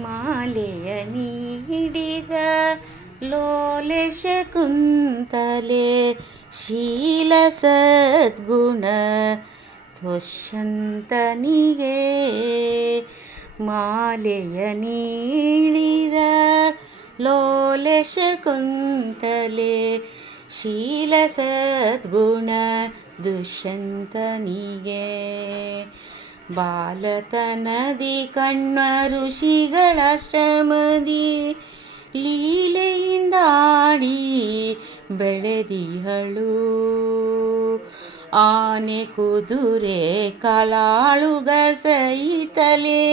ಮಾಲೆಯ ನೀಡಿದ ಲೋಲೆ ಶಕುಂತಲೆ ಶೀಲ ಸದ್ಗುಣ ದುಷ್ಯಂತನಿಗೆ ಮಾಲೆಯ ನೀಡಿದ ಲೋಲೆ ಶಕುಂತಲೆ ಶೀಲ ಸದ್ಗುಣ ದುಷ್ಯಂತನಿಗೆ ಬಾಲತನದಿ ಕಣ್ವ ಋಷಿಗಳ ಶ್ರಮದಿ ಲೀಲೆಯಿಂದಾಡಿ ಬೆಳೆದಿಹಳು ಆನೆ ಕುದುರೆ ಕಾಲಾಳುಗಳ ಸಹಿತಲೇ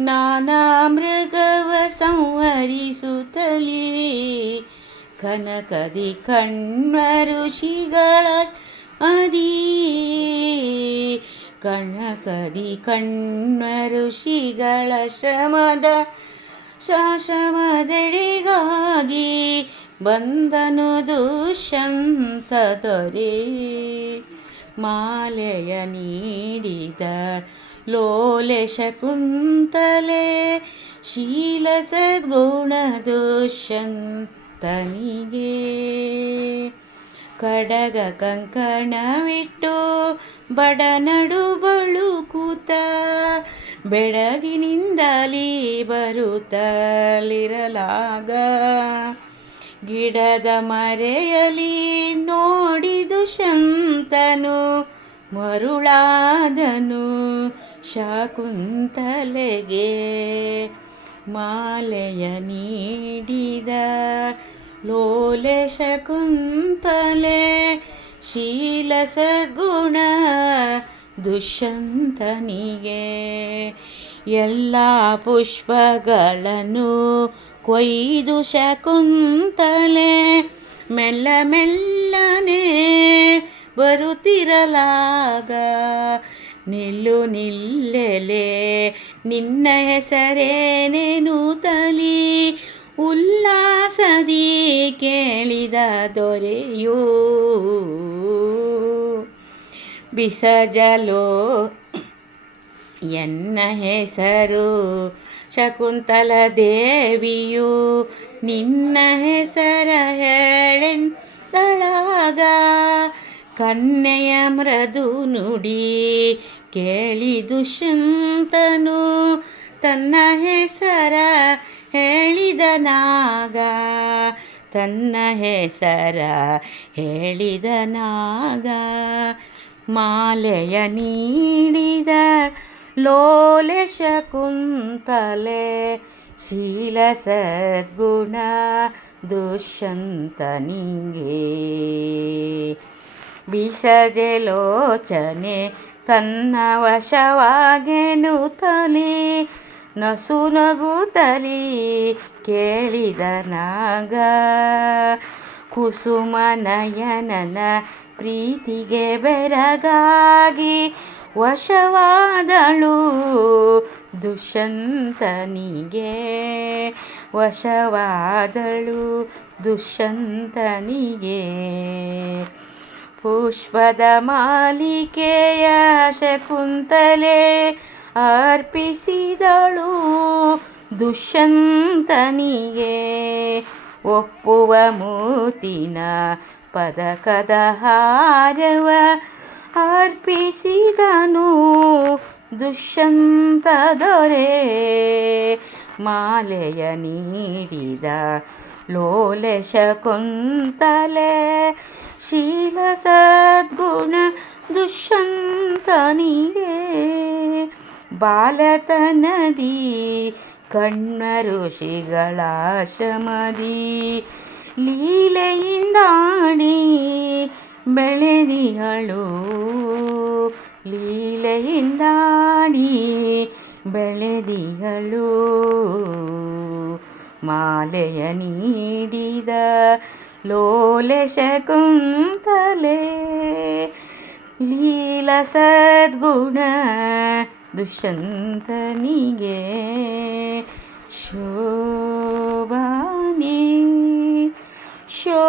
ನಾನಾ ಮೃಗವ ಸಂಹರಿಸುತ್ತಲೇ ಕನಕದಿ ಕಣ್ವ ಋಷಿಗಳ ಅದಿ ಕನಕದಿ ಕಣ್ವ ಋಷಿಗಳ ಶ್ರಮದೆಡೆಗಾಗಿ ಬಂದನು ದುಷ್ಯಂತ ದೊರೆ ಮಾಲೆಯ ನೀಡಿದ ಲೋಲೆ ಶಕುಂತಲೆ ಶೀಲ ಸದ್ಗುಣ ದುಷ್ಯಂತನಿಗೆ ಕಡಗ ಕಂಕಣವಿಟ್ಟು ಬಡನಡು ಬಳುಕುತ ಬೆಳಗಿನಿಂದಲೇ ಬರುತ್ತಲಿರಲಾಗ ಗಿಡದ ಮರೆಯಲಿ ನೋಡಿದು ಶಂತನು ಮರುಳಾದನು ಶಕುಂತಲೆಗೆ ಮಾಲೆಯ ನೀಡಿದ ಲೋಲೆ ಶಕುಂತಲೆ ಶೀಲ ಸದ್ಗುಣ ದುಷ್ಯಂತನಿಗೆ ಎಲ್ಲ ಪುಷ್ಪಗಳನ್ನು ಕೊಯ್ದು ಶಕುಂತಲೆ ಮೆಲ್ಲ ಮೆಲ್ಲನೆ ಬರುತ್ತಿರಲಾಗ ನಿಲ್ಲು ನಿಲ್ಲೆಲೆ ನಿನ್ನ ಹೆಸರೇನೇನು ತಲಿ ಉಲ್ಲಾಸದಿ ಕೇಳಿದ ದೊರೆಯೂ ಬಿಸಜಲೋ ಎನ್ನ ಹೆಸರು ಶಕುಂತಲ ದೇವಿಯು ನಿನ್ನ ಹೆಸರ ಹೇಳೆಂದಳಾಗ ಕನ್ಯೆಯ ಮೃದು ನುಡಿ ಕೇಳಿ ದುಷ್ಯಂತನು ತನ್ನ ಹೆಸರ ಹೇಳಿದನಾಗ ತನ್ನ ಹೆಸರ ಹೇಳಿದನಾಗ ಮಾಲೆಯ ನೀಡಿದ ಲೋಲೆ ಶಕುಂತಲೆ ಶೀಲ ಸದ್ಗುಣ ದುಷ್ಯಂತನಿಗೆ ಬಿಸಜಲೋಚನೆ ತನ್ನ ವಶವಾಗೆನುತ್ತಲೇ ನಸು ನಗುತ್ತಲೇ ಕೇಳಿದನಾಗ ಕುಸುಮ ನಯನನ ಪ್ರೀತಿಗೆ ಬೆರಗಾಗಿ ವಶವಾದಳು ದುಷ್ಯಂತನಿಗೆ ವಶವಾದಳು ದುಷ್ಯಂತನಿಗೆ ಪುಷ್ಪದ ಮಾಲಿಕೆಯ ಶಕುಂತಲೆ ಅರ್ಪಿಸಿದಳು ದುಷ್ಯಂತನಿಗೆ ಒಪ್ಪುವ ಮೂತಿನ ಪದಕದ ಹಾರವ ಅರ್ಪಿಸಿದನು ದುಷ್ಯಂತ ದೊರೆ ಮಾಲೆಯ ನೀಡಿದ ಲೋಲೆ ಶಕುಂತಲೆ ಶೀಲ ಸದ್ಗುಣ ದುಷ್ಯಂತನಿಗೆ ಬಾಲತನದಿ ಕಣ್ವ ಋಷಿಗಳ ಶಮದಿ ಲೀಲೆಯಿಂದಾಡಿ ಬೆಳೆದಿಹಳು ಲೀಲೆಯಿಂದಾಡಿ ಬೆಳೆದಿಹಳು ಮಾಲೆಯ ನೀಡಿದ ಲೋಲೆ ಶಕುಂತಲೆ ಲೀಲ ಸದ್ಗುಣ ದುಷ್ಯಂತನಿಗೆ ಶೋಭಾನಿ ಶೋ